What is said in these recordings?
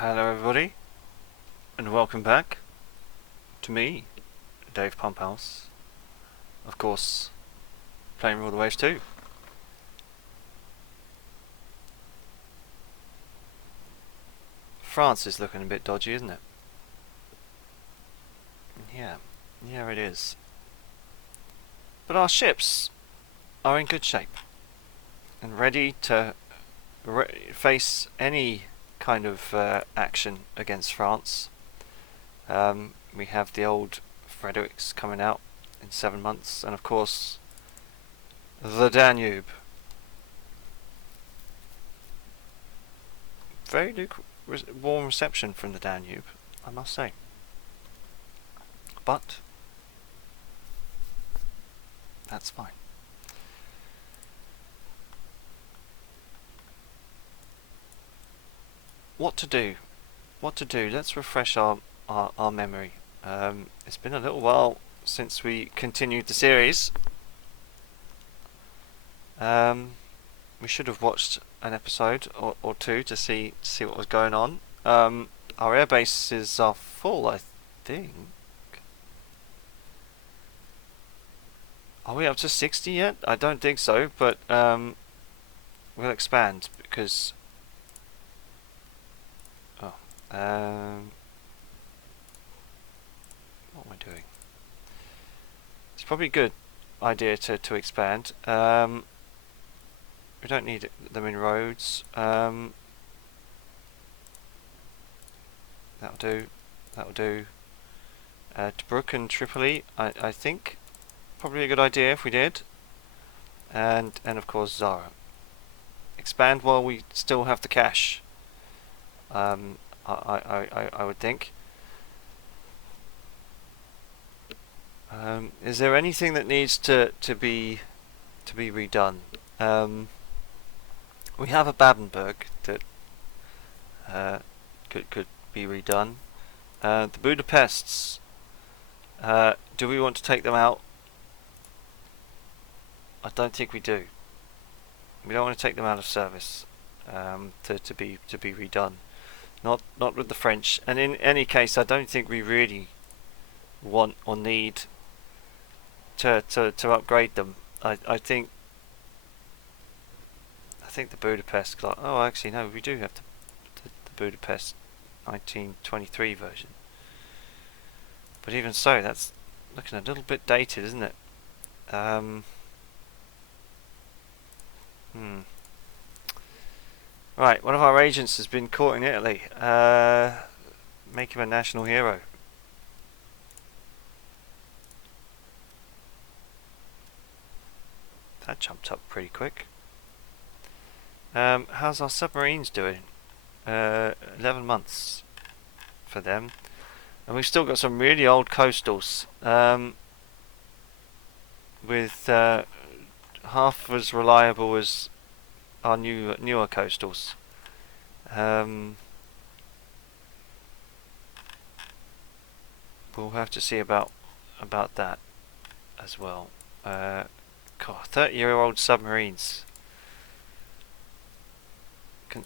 Hello everybody, and welcome back to me, Dave Pumphouse. Of course, playing Rule the Waves 2. France is looking a bit dodgy, isn't it? Yeah it is. But our ships are in good shape and ready to face any kind of action against France. We have the old Fredericks coming out in 7 months, and of course the Danube. Very warm reception from the Danube, I must say. But that's fine. What to do? Let's refresh our memory. It's been a little while since we continued the series. We should have watched an episode or two to see what was going on. Our air bases are full, I think. Are we up to 60 yet? I don't think so, but we'll expand because what am I doing? It's probably a good idea to expand. We don't need them in roads. That'll do. Tobruk and Tripoli, I think, probably a good idea if we did. And of course Zara. Expand while we still have the cash. I would think. Is there anything that needs to be redone? We have a Babenberg that could be redone. The Budapests. Do we want to take them out? I don't think we do. We don't want to take them out of service to be redone. Not with the French. And in any case, I don't think we really want or need to upgrade them. I think the Budapest. Oh, actually no, we do have the Budapest 1923 version. But even so, that's looking a little bit dated, isn't it? Right, one of our agents has been caught in Italy. Make him a national hero. That jumped up pretty quick. How's our submarines doing? 11 months for them. And we've still got some really old coastals. With half as reliable as our newer coastals. We'll have to see about that as well. God, 30-year-old submarines.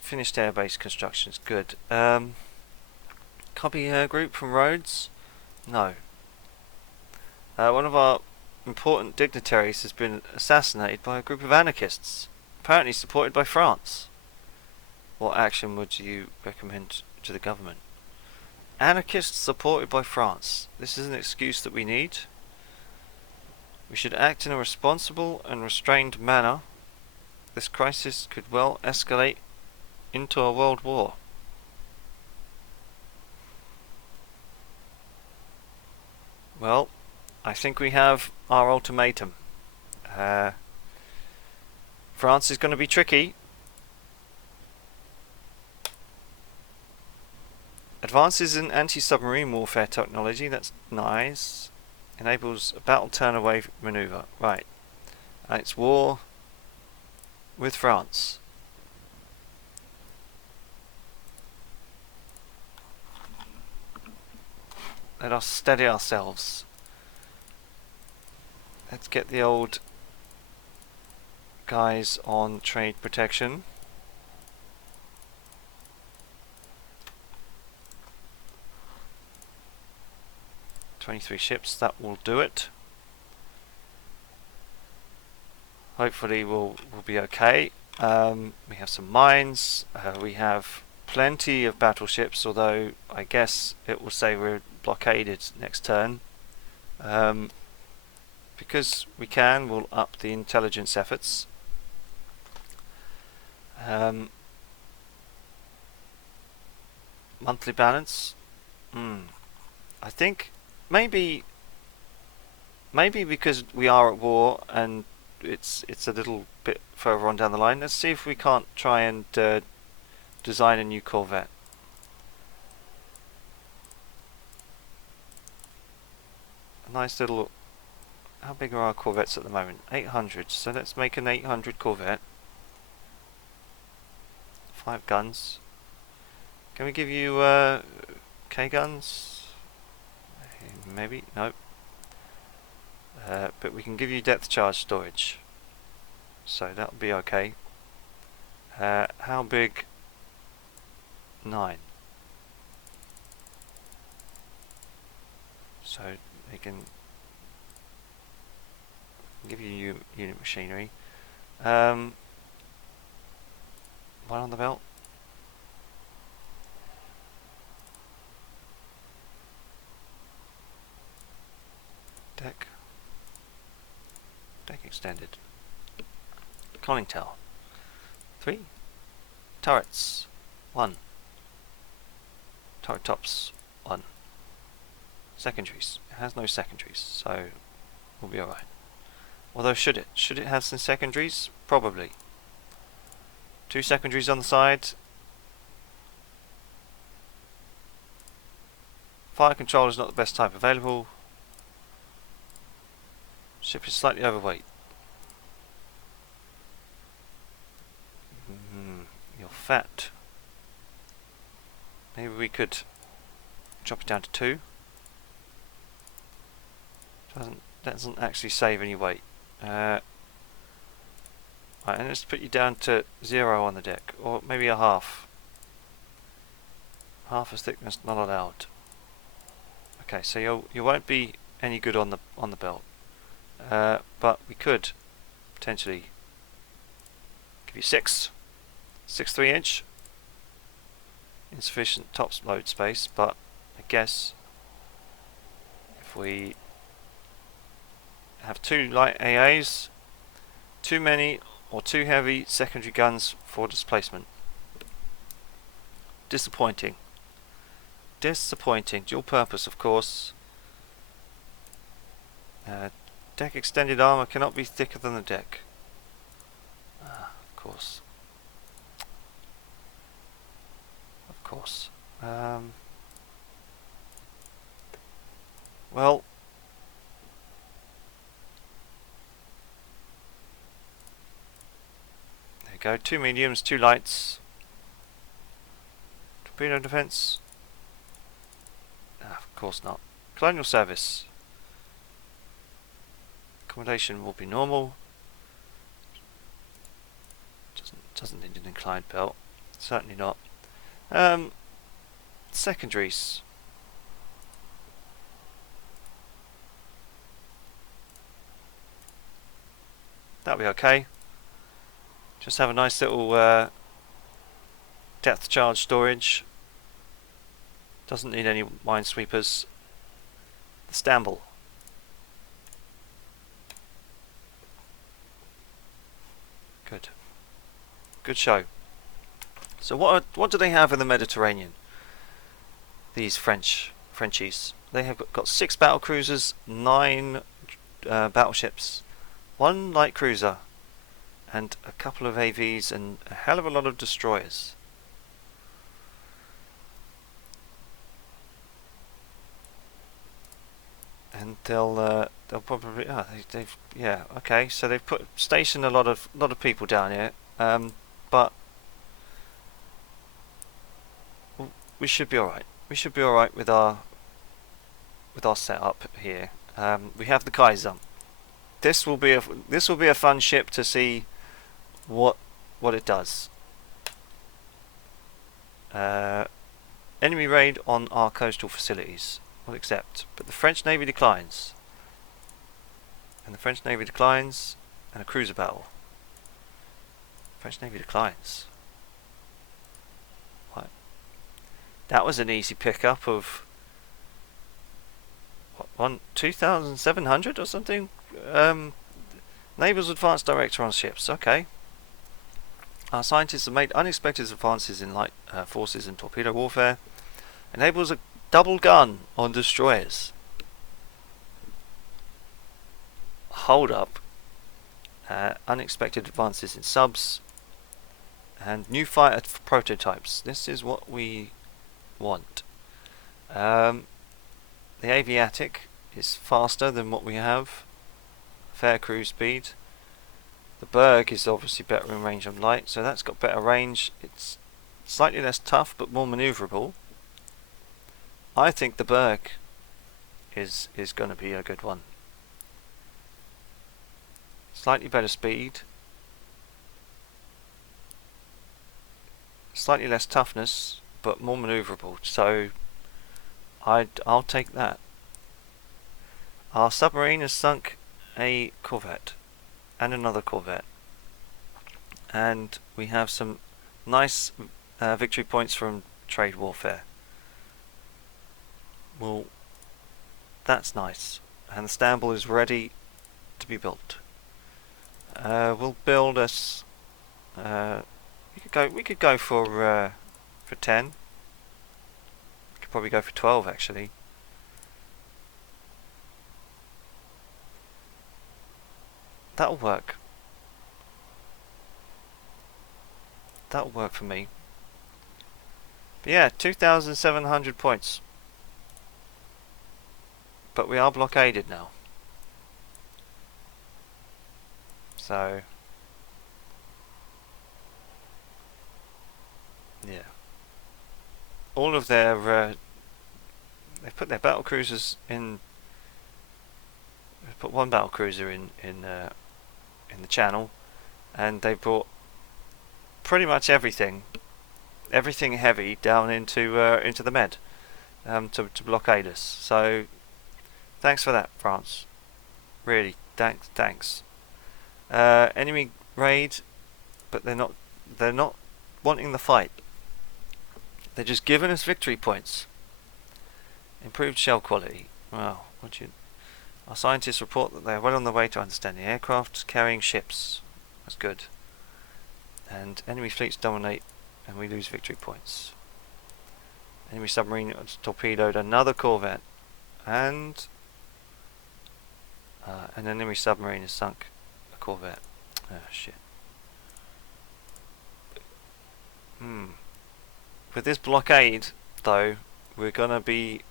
Finished airbase construction is good. Copy air group from Rhodes? No. One of our important dignitaries has been assassinated by a group of anarchists, apparently supported by France. What action would you recommend to the government? Anarchists supported by France. This is an excuse that we need. We should act in a responsible and restrained manner. This crisis could well escalate into a world war. Well, I think we have our ultimatum. France is going to be tricky. Advances in anti-submarine warfare technology, that's nice. Enables a battle turn-away maneuver. Right. It's war with France. Let us steady ourselves. Let's get the old guys on trade protection. 23 ships, that will do it. Hopefully we'll be okay. We have some mines, we have plenty of battleships, although I guess it will say we're blockaded next turn. Because we can, we'll up the intelligence efforts. Monthly balance. I think maybe because we are at war and it's a little bit further on down the line. Let's see if we can't try and design a new corvette. A nice little. How big are our corvettes at the moment? 800. So let's make an 800 corvette. 5 guns. Can we give you K guns? Maybe? Nope. But we can give you depth charge storage. So that'll be okay. How big? 9. So they can give you unit machinery. One on the belt. Deck extended. Conning tower. 3. Turrets. 1. Turret tops. 1. Secondaries. It has no secondaries, so we'll be alright. Although should it? Should it have some secondaries? Probably. 2 secondaries on the side. Fire control is not the best type available. Ship is slightly overweight. You're fat. Maybe we could drop it down to 2. Doesn't actually save any weight. Right, and let's put you down to 0 on the deck, or maybe a half. Half as thickness not allowed. Okay, so you won't be any good on the belt. But we could potentially give you 6 3-inch. Insufficient top load space, but I guess if we have 2 light AAs, too many or too heavy secondary guns for displacement. Disappointing. Disappointing. Dual purpose, of course. Deck extended armor cannot be thicker than the deck. Of course. Of course. Well. There you go. 2 mediums, 2 lights. Torpedo defense. Of course not. Colonial service. Accommodation will be normal. Doesn't need an inclined belt. Certainly not. Secondaries. That'll be okay. Just have a nice little depth charge storage. Doesn't need any minesweepers. The Stamble. Good. Good show. So what do they have in the Mediterranean? These Frenchies. They have got 6 battle cruisers, 9 battleships, 1 light cruiser, and a couple of AVs, and a hell of a lot of destroyers. And they'll probably yeah, okay, so they've stationed a lot of people down here, but we should be alright. We should be alright with our setup here. We have the Kaiser. This will be a fun ship to see what it does. Enemy raid on our coastal facilities. We'll accept. But the French Navy declines. And the French Navy declines. And a cruiser battle. French Navy declines. What? That was an easy pickup of... what, 2,700 or something? Naval's Advanced Director on ships. Okay. Our scientists have made unexpected advances in light forces and torpedo warfare. Enables a double gun on destroyers. Hold up. Unexpected advances in subs. And new fighter prototypes. This is what we want. The Aviatic is faster than what we have. Fair cruise speed. The Berg is obviously better in range on light, so that's got better range. It's slightly less tough but more manoeuvrable. I think the Berg is going to be a good one. Slightly better speed. Slightly less toughness, but more manoeuvrable. So I'll take that. Our submarine has sunk a corvette and another corvette, and we have some nice victory points from trade warfare. Well, that's nice, and the Stamble is ready to be built. We'll build us. We could go for 10. We could probably go for 12 actually. That'll work. That'll work for me. But yeah, 2,700 points. But we are blockaded now. So yeah. All of their they've put their battle cruisers in. They've put one battle cruiser in the channel, and they brought pretty much everything heavy down into the Med to blockade us. So thanks for that, France. Really, thanks. Enemy raid, but they're not wanting the fight. They're just giving us victory points. Improved shell quality. Well, our scientists report that they are well on their way to understanding aircraft carrying ships. That's good. And enemy fleets dominate, and we lose victory points. Enemy submarine torpedoed another corvette, and an enemy submarine has sunk a corvette. Oh shit. With this blockade, though, we're gonna be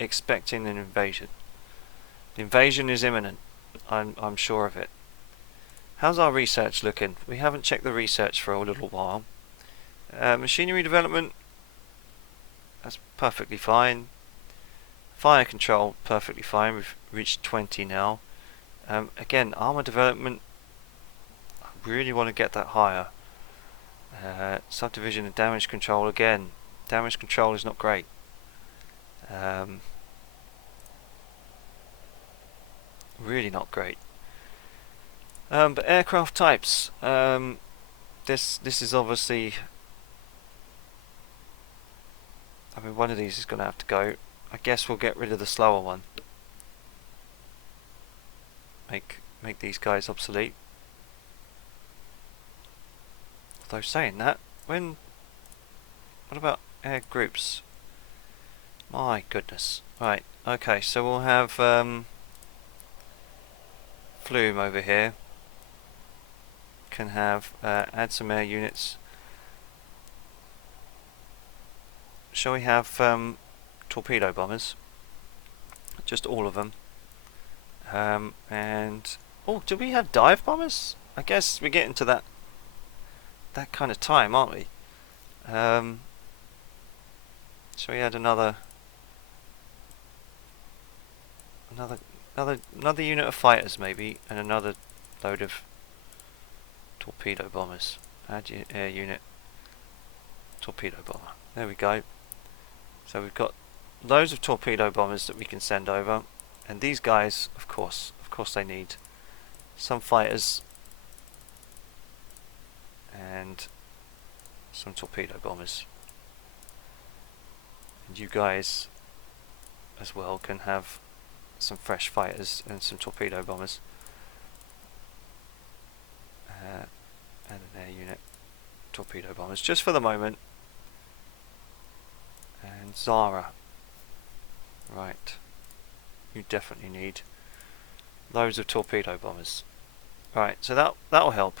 expecting an invasion. The invasion is imminent. I'm sure of it. How's our research looking? We haven't checked the research for a little while. Machinery development, that's perfectly fine. Fire control, perfectly fine. We've reached 20 now. Again, armor development, I really want to get that higher. Subdivision and damage control, again, damage control is not great. Really not great. But aircraft types, this is obviously, I mean, one of these is going to have to go. I guess we'll get rid of the slower one. Make these guys obsolete. Although saying that, what about air groups? My goodness. Right, okay, so we'll have Flume over here. Can have add some air units. Shall we have torpedo bombers? Just all of them. And oh, do we have dive bombers? I guess we're getting to that kind of time, aren't we? Shall we add another unit of fighters maybe, and another load of torpedo bombers? Add your air unit, torpedo bomber. There we go. So we've got loads of torpedo bombers that we can send over, and these guys, of course, they need some fighters and some torpedo bombers. And you guys as well can have some fresh fighters and some torpedo bombers. And an air unit. Torpedo bombers, just for the moment. And Zara. Right. You definitely need loads of torpedo bombers. Right, so that'll help.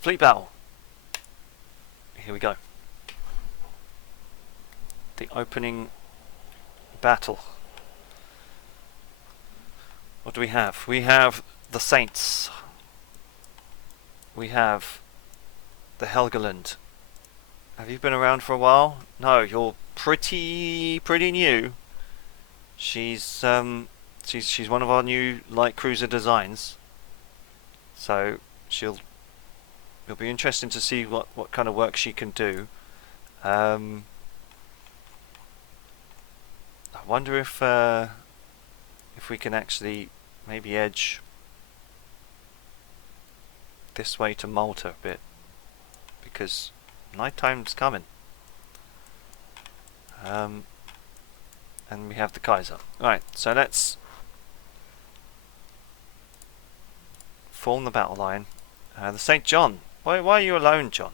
Fleet battle. Here we go. The opening battle. What do we have? We have the Saints. We have the Helgoland. Have you been around for a while? No, you're pretty new. She's one of our new light cruiser designs. So it'll be interesting to see what kind of work she can do. I wonder if we can actually maybe edge this way to Malta a bit, because nighttime's coming. And we have the Kaiser. Right, so let's form the battle line. The St. John. Why are you alone, John?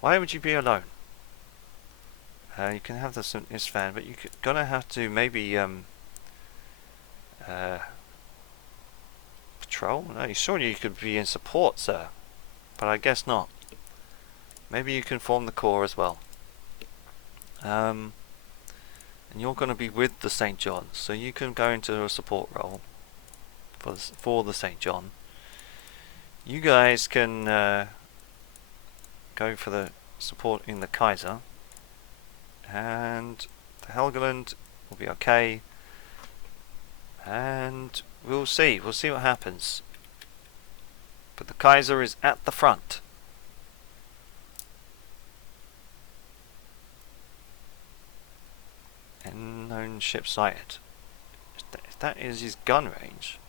Why would you be alone? You can have this fan, but you're gonna have to maybe patrol? No, surely you could be in support, sir. But I guess not. Maybe you can form the Corps as well. And you're going to be with the St. John, so you can go into a support role for the St. John. You guys can go for the support in the Kaiser, and the Helgoland will be okay. And we'll see what happens. But the Kaiser is at the front. Unknown ship sighted. If that is his gun range.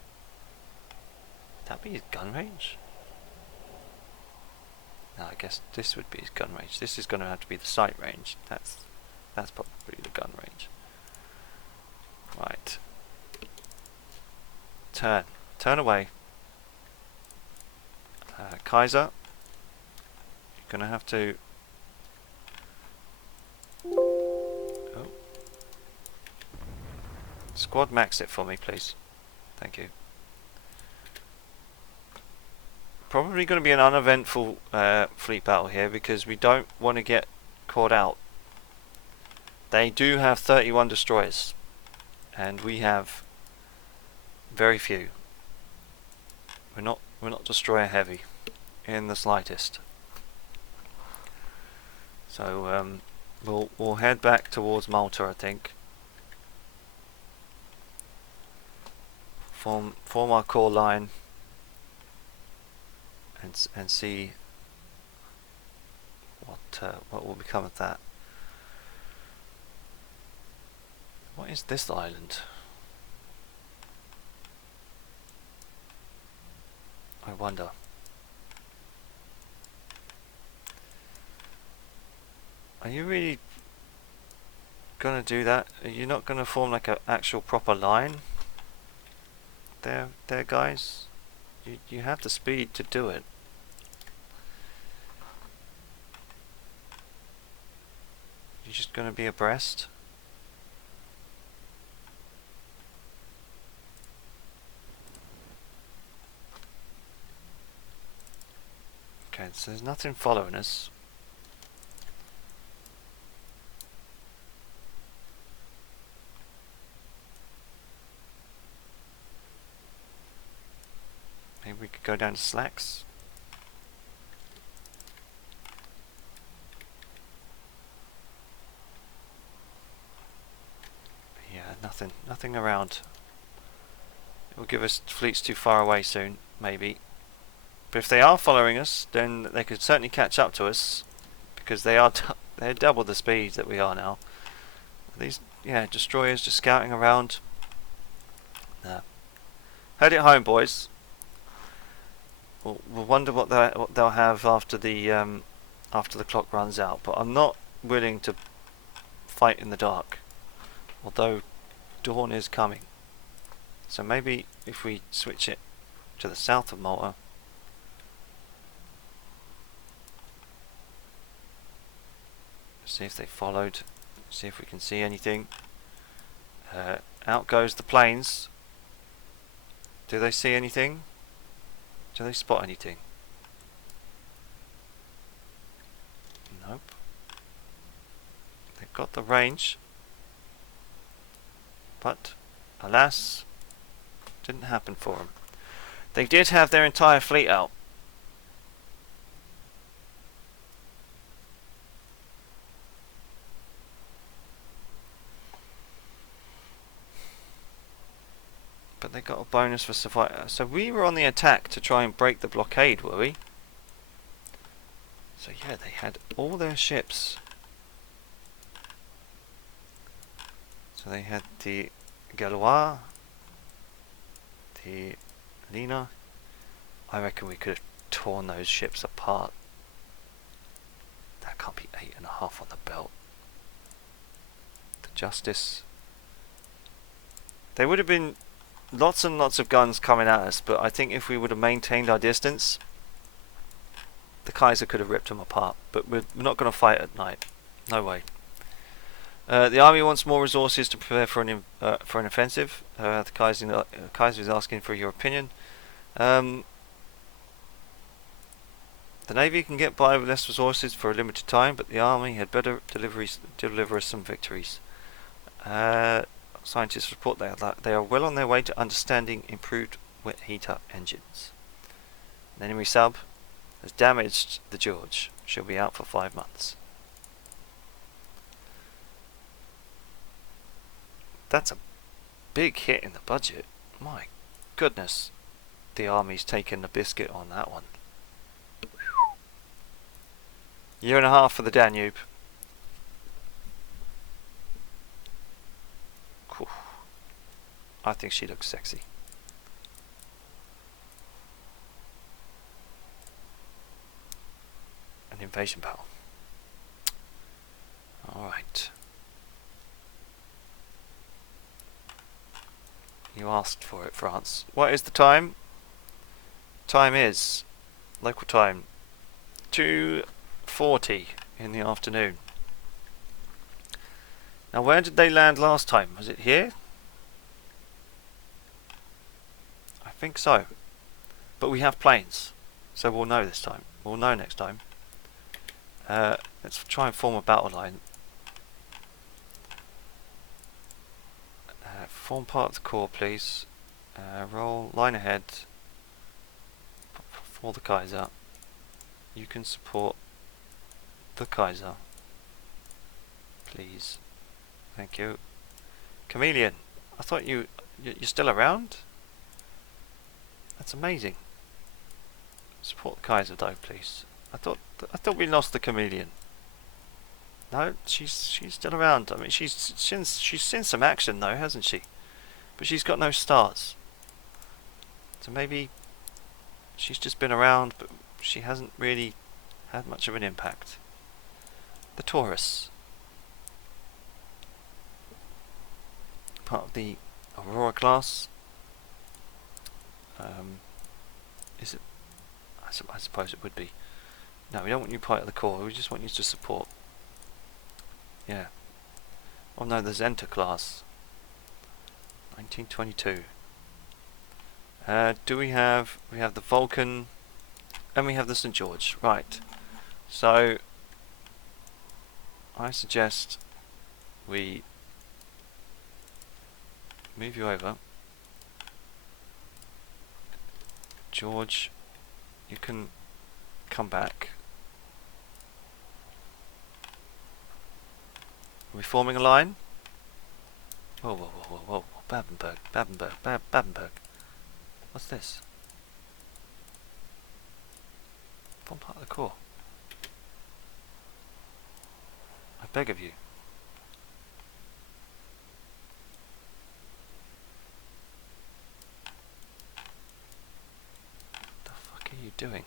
Would that be his gun range? No, I guess this would be his gun range. This is going to have to be the sight range. That's probably the gun range. Right. Turn away. Kaiser, you're going to have to... Oh. Squad max it for me, please. Thank you. Probably going to be an uneventful fleet battle here, because we don't want to get caught out. They do have 31 destroyers, and we have very few. We're not destroyer heavy in the slightest. So we'll head back towards Malta, I think. Form our core line and see what will become of that. What is this island? I wonder. Are you really gonna do that? Are you not gonna form like an actual proper line? There, guys. You have the speed to do it. You're just gonna be abreast. Okay, so there's nothing following us. Maybe we could go down to slacks. Yeah, nothing around. It will give us fleets too far away soon, maybe. But if they are following us, then they could certainly catch up to us, because they're double the speed that we are now. These destroyers just scouting around. Head it home, boys. We'll wonder what they'll have after the clock runs out. But I'm not willing to fight in the dark, although dawn is coming. So maybe if we switch it to the south of Malta. See if they followed. See if we can see anything. Out goes the planes. Do they see anything? Do they spot anything? Nope. They've got the range. But, alas, didn't happen for them. They did have their entire fleet out. But they got a bonus for survival. So we were on the attack to try and break the blockade, were we? So yeah, they had all their ships. So they had the Galois, the Lina. I reckon we could have torn those ships apart. That can't be 8.5 on the belt. The Justice. There would have been lots and lots of guns coming at us, but I think if we would have maintained our distance, the Kaiser could have ripped them apart. But we're not going to fight at night. No way. The army wants more resources to prepare for an offensive. The Kaiser is asking for your opinion. The navy can get by with less resources for a limited time, but the army had better deliver us some victories. Scientists report that they are well on their way to understanding improved wet heater engines. An enemy sub has damaged the George. She'll be out for 5 months. That's a big hit in the budget. My goodness. The army's taken the biscuit on that one. 1.5 years for the Danube. Cool. I think she looks sexy. An invasion battle. Alright. You asked for it, France. What is the time? Time is local time 2:40 in the afternoon. Now where did they land last time? Was it here? I think so. But we have planes, so we'll know this time. We'll know next time. Let's try and form a battle line. Form part of the corps, please. Roll line ahead for the Kaiser. You can support the Kaiser, please. Thank you. Chameleon, I thought you're still around. That's amazing. Support the Kaiser, though, please. I thought we lost the Chameleon. No, she's still around. I mean, she's seen some action though, hasn't she? But she's got no stars. So maybe she's just been around, but she hasn't really had much of an impact. The Taurus, part of the Aurora class. Is it? I suppose it would be. No, we don't want you part of the corps. We just want you to support. Yeah. Oh no, the Zenta class. 1922. Do we have the Vulcan and we have the St. George. Right. So I suggest we move you over. George, you can come back. Are we forming a line? Whoa, whoa, whoa, whoa, whoa. Babenberg. What's this? Form part of the core. I beg of you. What the fuck are you doing?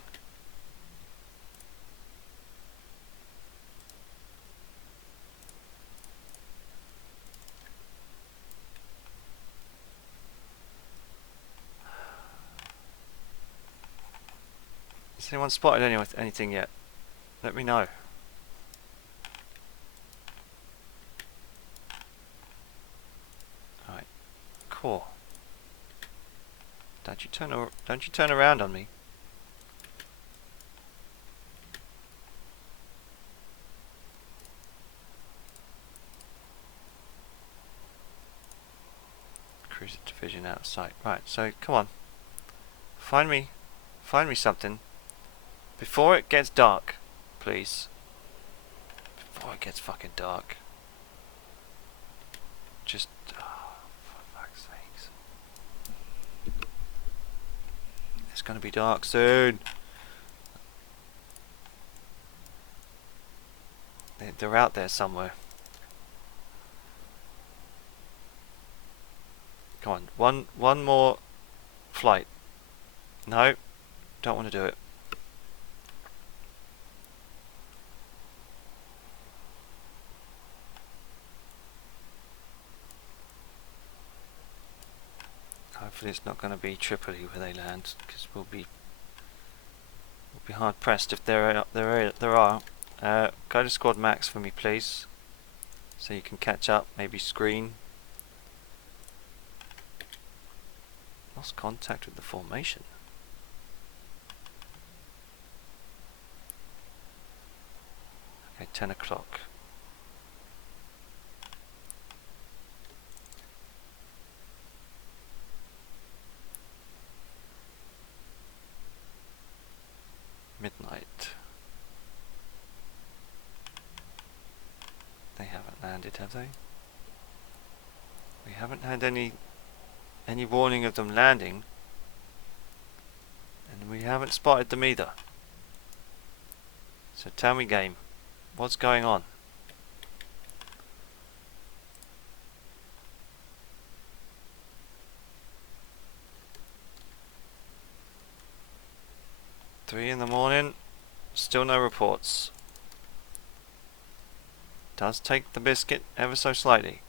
Has anyone spotted anything yet? Let me know. Alright. Core. Don't you turn around on me. Cruiser division out of sight. Right, so come on. Find me something. Before it gets dark, please. Before it gets fucking dark. Just, oh, for fuck's sakes. It's gonna be dark soon. They're out there somewhere. Come on, one more flight. No, don't want to do it. Hopefully it's not going to be Tripoli where they land, because we'll be hard pressed if there are. Go to squad max for me, please, so you can catch up. Maybe screen. Lost contact with the formation. Okay, 10 o'clock. Midnight. They haven't landed, have they? We haven't had any warning of them landing, and we haven't spotted them either. So tell me, game, what's going on? Three in the morning, still no reports. Does take the biscuit ever so slightly.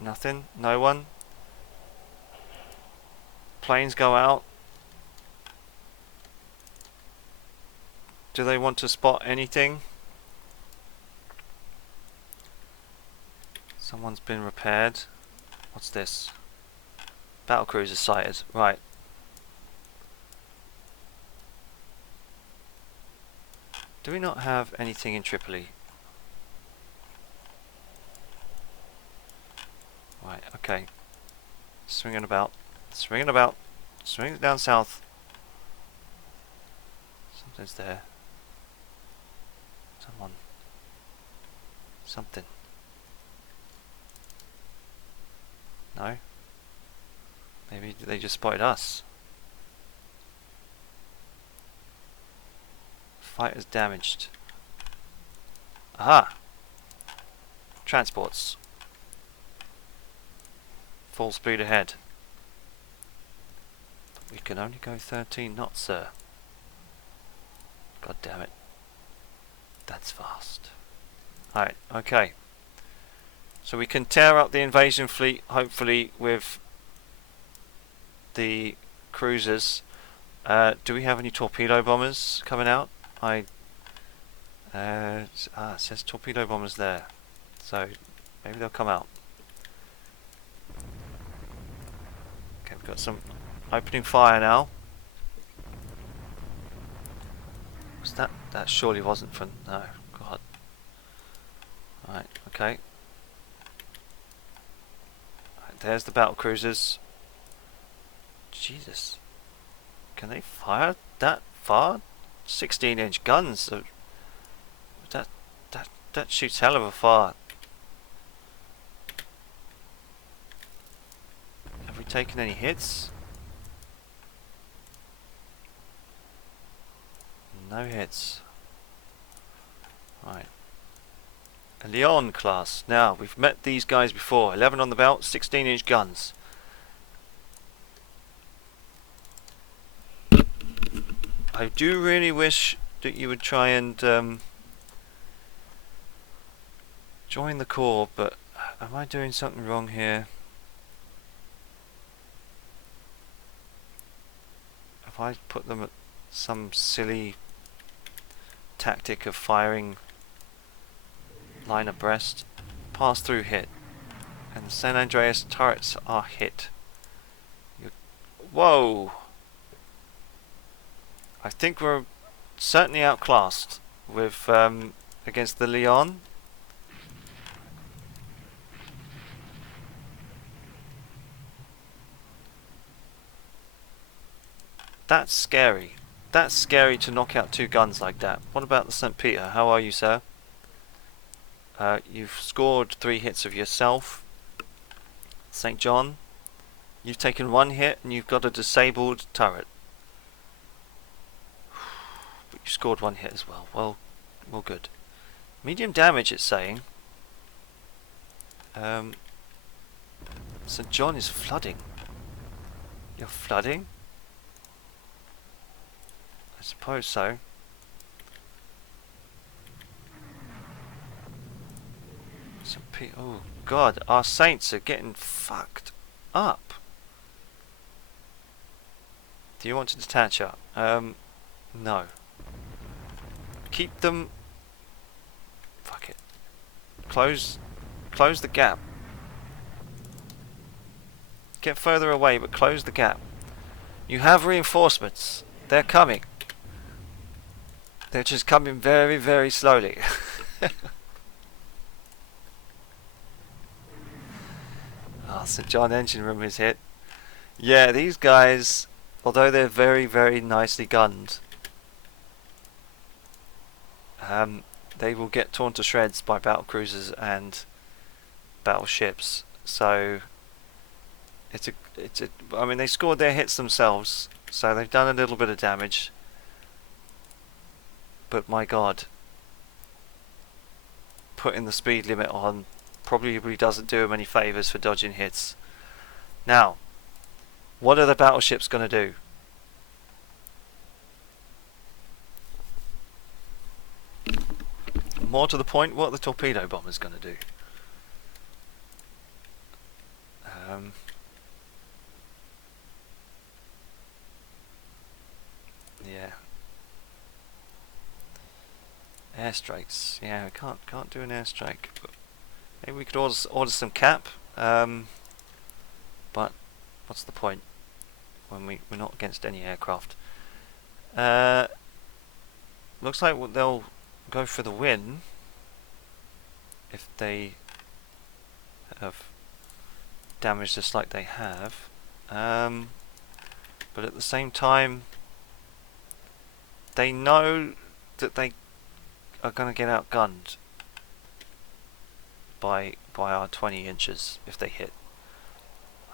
Nothing, no one. Planes go out. Do they want to spot anything? Someone's been repaired. What's this? Battlecruiser sighted. Right. Do we not have anything in Tripoli? Right, okay. Swinging about. Swinging about. Swinging down south. Something's there. Someone. Something. No? Maybe they just spotted us. Fighter's damaged. Aha! Transports. Full speed ahead. But we can only go 13 knots, sir. God damn it. That's fast. Alright, okay. So we can tear up the invasion fleet, hopefully, with the cruisers. Do we have any torpedo bombers coming out? It says torpedo bombers there. So maybe they'll come out. Okay, we've got some opening fire now. Was that? That surely wasn't from. No, God. Alright, okay. Right, there's the battle cruisers. Jesus. Can they fire that far? 16-inch guns. That shoots hell of a far. Have we taken any hits? No hits. Right. A Leon class. Now, we've met these guys before. 11 on the belt, 16-inch guns. I do really wish that you would try and join the Corps, but am I doing something wrong here? Have I put them at some silly tactic of firing line abreast? Pass through hit. And the San Andreas turrets are hit. Whoa! I think we're certainly outclassed with against the Leon. That's scary. That's scary to knock out 2 guns like that. What about the St. Peter? How are you, sir? You've scored 3 hits of yourself. St. John, you've taken 1 hit and you've got a disabled turret. But you scored 1 hit as well. Well, good. Medium damage, it's saying. St. John is flooding. You're flooding? I suppose so. Oh god, our saints are getting fucked up. Do you want to detach up? No. Keep them. Fuck it. Close the gap. Get further away, but close the gap. You have reinforcements. They're coming. They're just coming very, very slowly. Oh, St. John engine room is hit. Yeah, these guys, although they're very, very nicely gunned, they will get torn to shreds by battle cruisers and battleships. So I mean, they scored their hits themselves, so they've done a little bit of damage. But my god, putting the speed limit on probably doesn't do them any favours for dodging hits. Now, what are the battleships going to do? More to the point, what are the torpedo bombers going to do? Yeah. Airstrikes. Yeah, we can't do an airstrike. But maybe we could order some cap. But what's the point when we're not against any aircraft? Looks like they'll go for the win if they have damaged us like they have. But at the same time, they know that they are going to get outgunned by our 20 inches if they hit.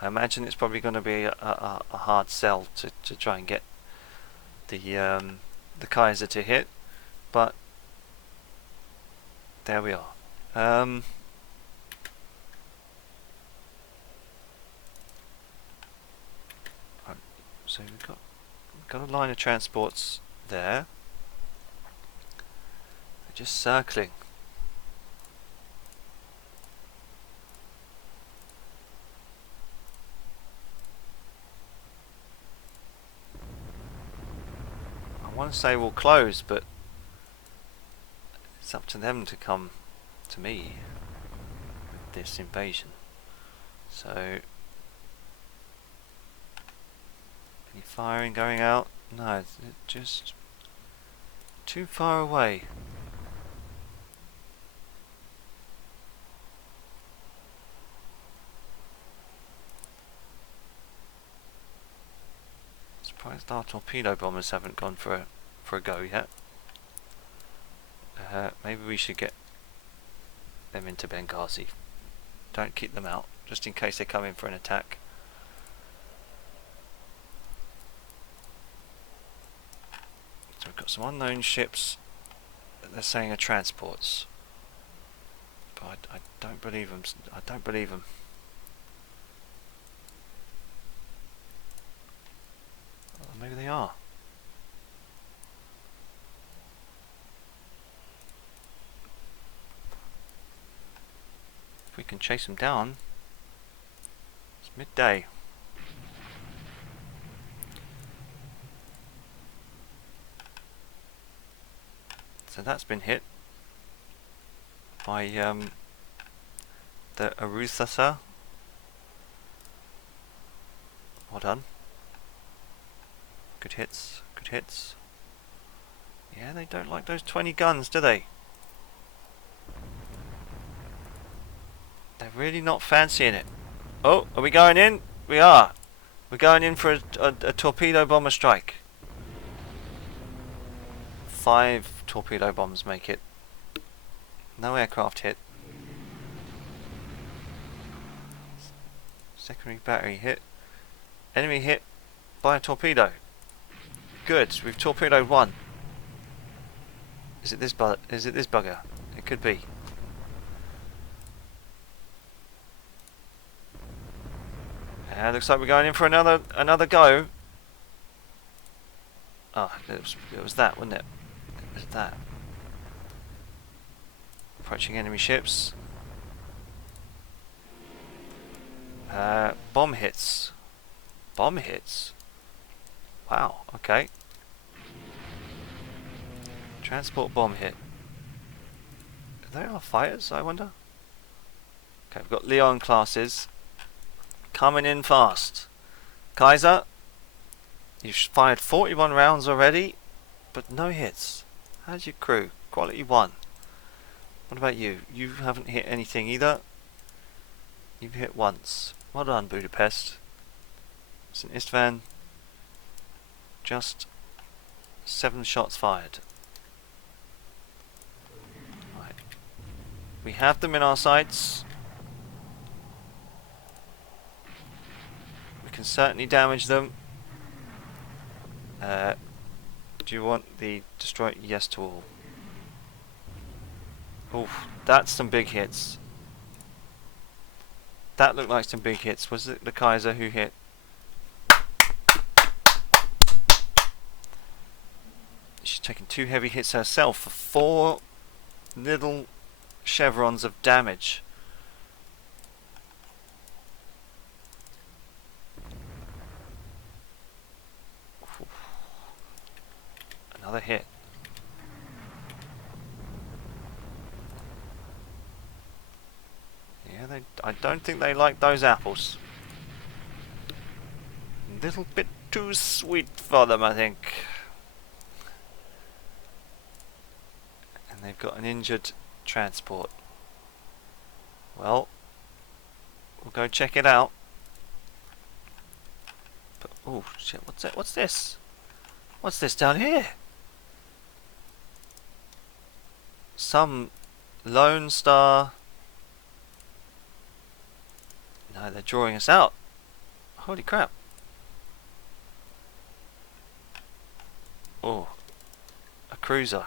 I imagine it's probably going to be a hard sell to try and get the Kaiser to hit, but there we are. So we've got a line of transports there. They're just circling. I want to say we'll close, but it's up to them to come to me with this invasion. So, any firing going out? No, it's just too far away. Surprised our torpedo bombers haven't gone for a go yet. Maybe we should get them into Benghazi. Don't keep them out, just in case they come in for an attack. So we've got some unknown ships that they're saying are transports. But I don't believe them. I don't believe them. Well, maybe they are. If we can chase them down. It's midday. So that's been hit by the Aruthasa. Well done. Good hits, good hits. Yeah, they don't like those 20 guns, do they? They're really not fancying it. Oh, are we going in? We are. We're going in for a torpedo bomber strike. 5 torpedo bombs make it. No aircraft hit. Secondary battery hit. Enemy hit by a torpedo. Good, we've torpedoed one. Is it this bugger? It could be. Looks like we're going in for another go. Ah, it was that, wasn't it? It was that. Approaching enemy ships. Bomb hits. Bomb hits? Wow, okay. Transport bomb hit. Are they our fighters, I wonder? Okay, we've got Leon classes. Coming in fast. Kaiser, you've fired 41 rounds already, but no hits. How's your crew? Quality 1. What about you? You haven't hit anything either. You've hit once. Well done, Budapest. St. Istvan, just 7 shots fired. Right. We have them in our sights. We can certainly damage them. Do you want the destroy? Yes to all. Oof, that's some big hits. That looked like some big hits. Was it the Kaiser who hit? She's taken 2 heavy hits herself for 4 little chevrons of damage. Oof. Another hit. Yeah, I don't think they like those apples. A little bit too sweet for them, I think. And they've got an injured transport. Well, we'll go check it out. But, oh shit, what's that? What's this? What's this down here? Some Lone Star. No, they're drawing us out. Holy crap. Oh, a cruiser.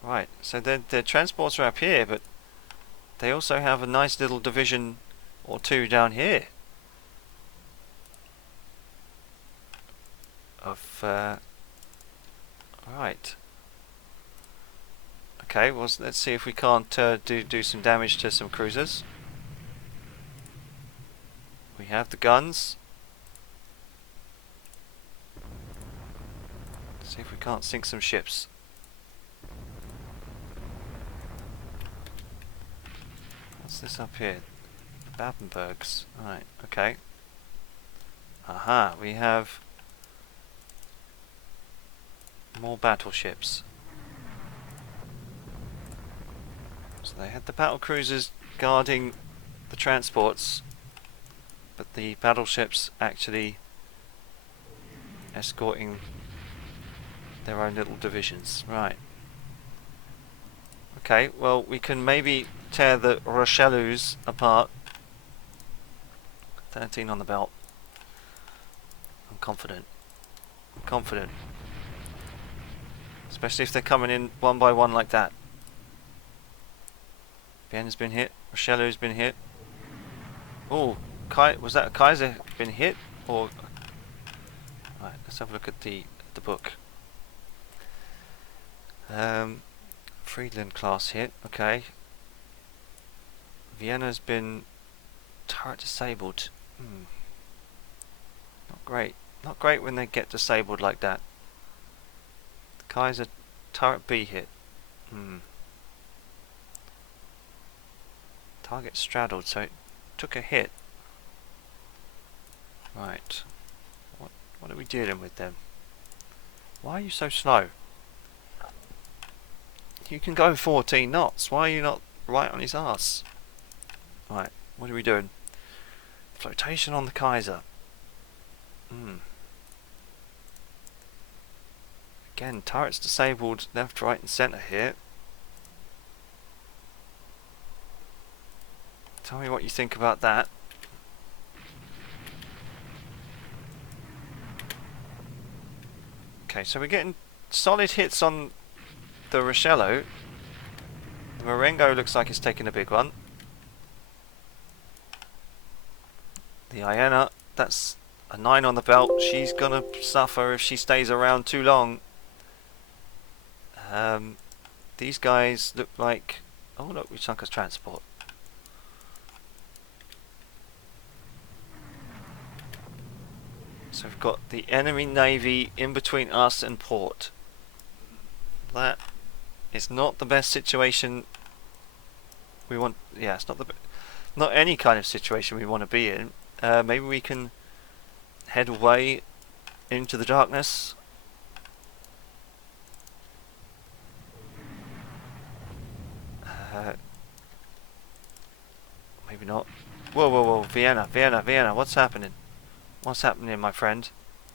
Right, so their transports are up here, but they also have a nice little division or 2 down here of right. Okay, well, let's see if we can't do some damage to some cruisers. We have the guns. Let's see if we can't sink some ships. What's this up here? Babenbergs. Right, okay. Aha, we have more battleships. So they had the battle cruisers guarding the transports, but the battleships actually escorting their own little divisions. Right. Okay, well, we can maybe tear the Rochellus apart. 13 on the belt. I'm confident. I'm confident. Especially if they're coming in one by one like that. Vienna's been hit. Rochello's been hit. Oh, was that a Kaiser been hit? Or... Right, let's have a look at the book. Friedland class hit, okay. Vienna's been turret disabled. Not great. Not great when they get disabled like that. Kaiser turret B hit. Target straddled, so it took a hit. Right. What are we dealing with then? Why are you so slow? You can go 14 knots. Why are you not right on his arse? Right, what are we doing? Flotation on the Kaiser. Again, turrets disabled left, right and centre here. Tell me what you think about that. Okay, so we're getting solid hits on the Rochello. The Marengo looks like it's taking a big one. The Iena, that's a 9 on the belt. She's gonna suffer if she stays around too long. These guys look like... Oh look, we sunk a transport. So we've got the enemy navy in between us and port. That is not the best situation we want. Yeah, it's not any kind of situation we want to be in. Maybe we can head away into the darkness. Maybe not. Whoa, whoa, whoa! Vienna, Vienna, Vienna! What's happening? What's happening, my friend?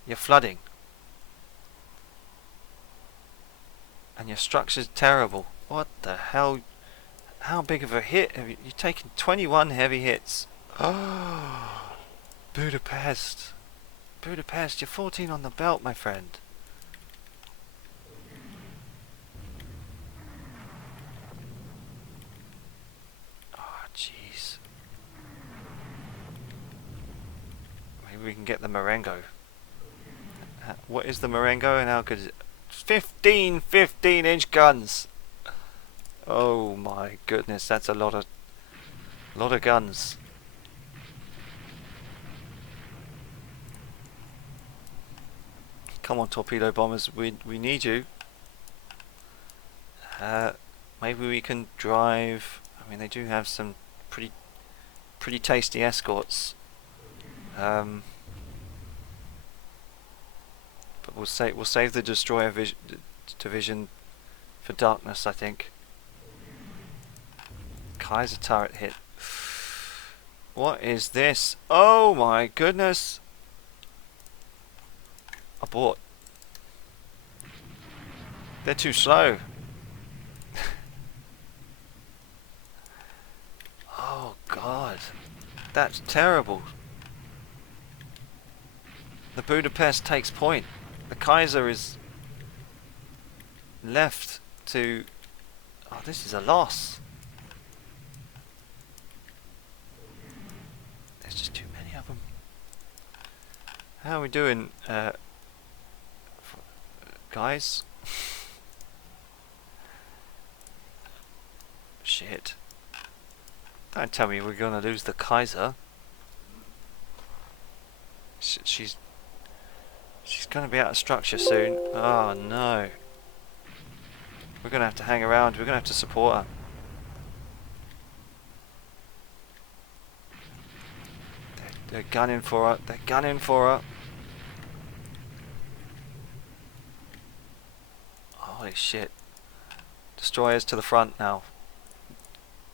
You're flooding. And your structure's terrible. What the hell? How big of a hit have you? You've taken 21 heavy hits. Oh, Budapest. Budapest, you're 14 on the belt, my friend. Oh, jeez. Maybe we can get the Marengo. What is the Marengo and how good is it? 15 15-inch guns. Oh my goodness, that's a lot of guns. Come on, torpedo bombers, we need you. Maybe we can drive. I mean, they do have some pretty tasty escorts. But we'll save the destroyer division for darkness, I think. Kaiser turret hit. What is this? Oh my goodness! Abort. They're too slow. Oh god. That's terrible. The Budapest takes point. The Kaiser is left to... Oh, this is a loss. There's just too many of them. How are we doing, guys? Shit. Don't tell me we're gonna lose the Kaiser. She's gonna be out of structure soon. Oh no. We're gonna have to hang around. We're gonna have to support her. They're gunning for her. They're gunning for her. Holy shit. Destroyers to the front now.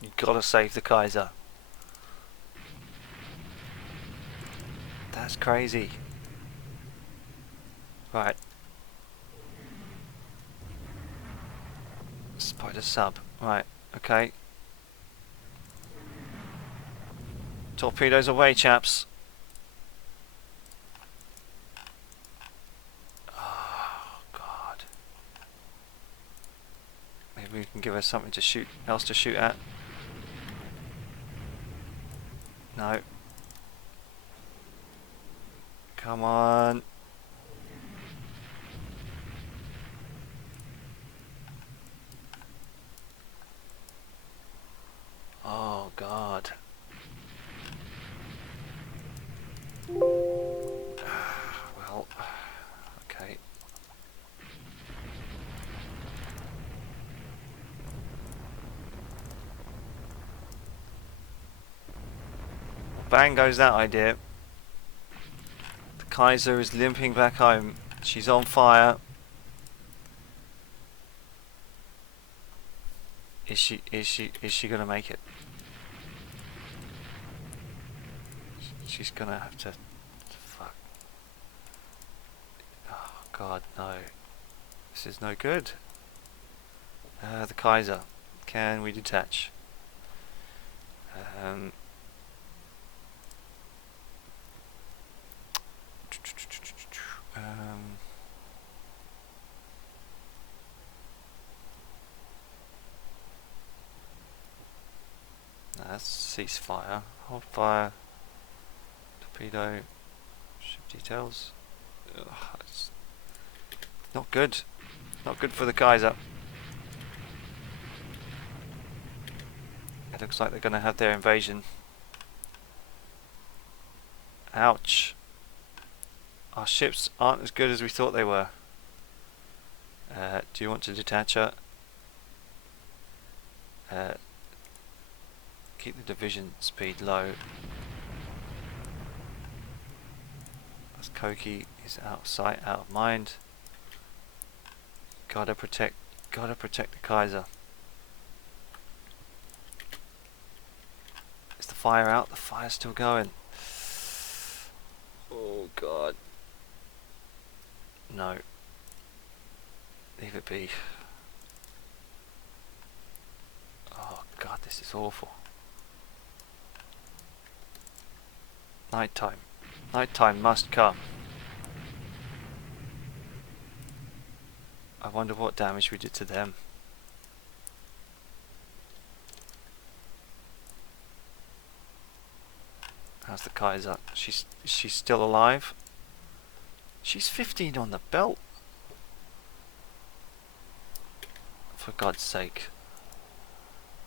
You gotta save the Kaiser. That's crazy. Right. Spider sub. Right, okay. Torpedoes away, chaps. Oh, God. give us something to shoot, else to shoot at. No. Come on. Oh God. Well, okay. Bang goes that idea. The Kaiser is limping back home. She's on fire. Is she gonna make it? She's gonna have to. Fuck. Oh God, no. This is no good. The Kaiser. Can we detach? That's ceasefire. Hold fire. Torpedo. Ship details. Ugh, it's not good. Not good for the Kaiser. It looks like they're going to have their invasion. Ouch. Our ships aren't as good as we thought they were. Do you want to detach her? Keep the division speed low. As Koki is out of sight, out of mind. Gotta protect the Kaiser. Is the fire out? The fire's still going. Oh God. No. Leave it be. Oh God, this is awful. Nighttime. Nighttime must come. I wonder what damage we did to them. How's the Kaiser? She's still alive? She's 15 on the belt. For God's sake.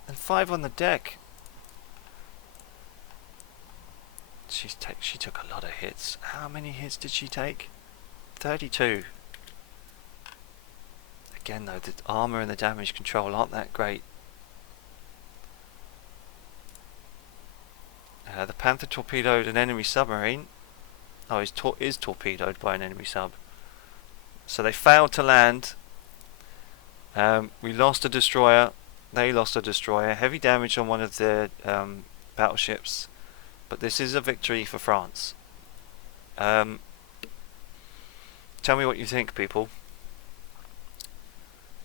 And 5 on the deck. She took a lot of hits. How many hits did she take? 32. Again though, the armor and the damage control aren't that great. The Panther torpedoed an enemy submarine. Oh, is torpedoed by an enemy sub. So they failed to land. We lost a destroyer. They lost a destroyer. Heavy damage on one of their battleships. But this is a victory for France. Tell me what you think, people.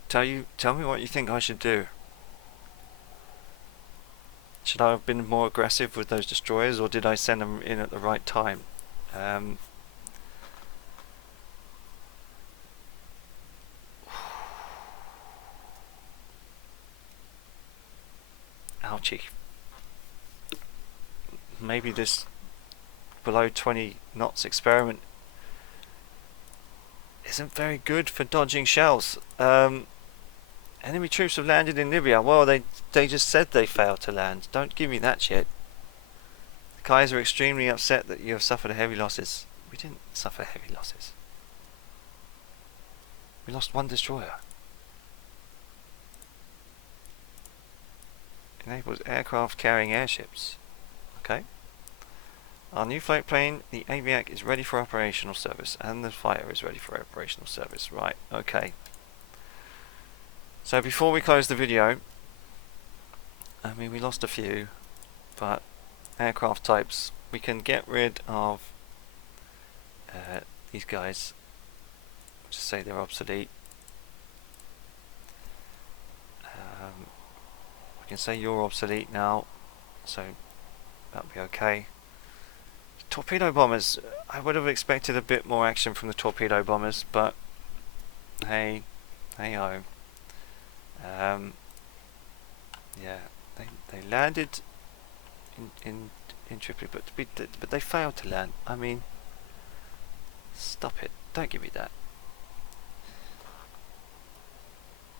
Tell me what you think I should do. Should I have been more aggressive with those destroyers, or did I send them in at the right time? Ouchie. Maybe this below 20 knots experiment isn't very good for dodging shells. Enemy troops have landed in Libya. Well, they just said they failed to land. Don't give me that shit. The Kaiser are extremely upset that you have suffered heavy losses. We didn't suffer heavy losses. We lost 1 destroyer. Enables aircraft carrying airships. Okay. Our new float plane, the Aviac, is ready for operational service, and the fighter is ready for operational service. Right, okay. So before we close the video, I mean, we lost a few, but aircraft types, we can get rid of these guys. Just say they're obsolete. We can say you're obsolete now, so that'll be okay. Torpedo bombers, I would have expected a bit more action from the torpedo bombers, but hey ho. Yeah, they landed in Tripoli, but they failed to land. I mean, stop it! Don't give me that.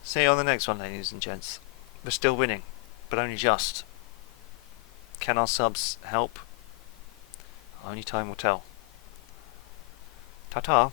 See you on the next one, ladies and gents. We're still winning, but only just. Can our subs help? Only time will tell. Ta-ta.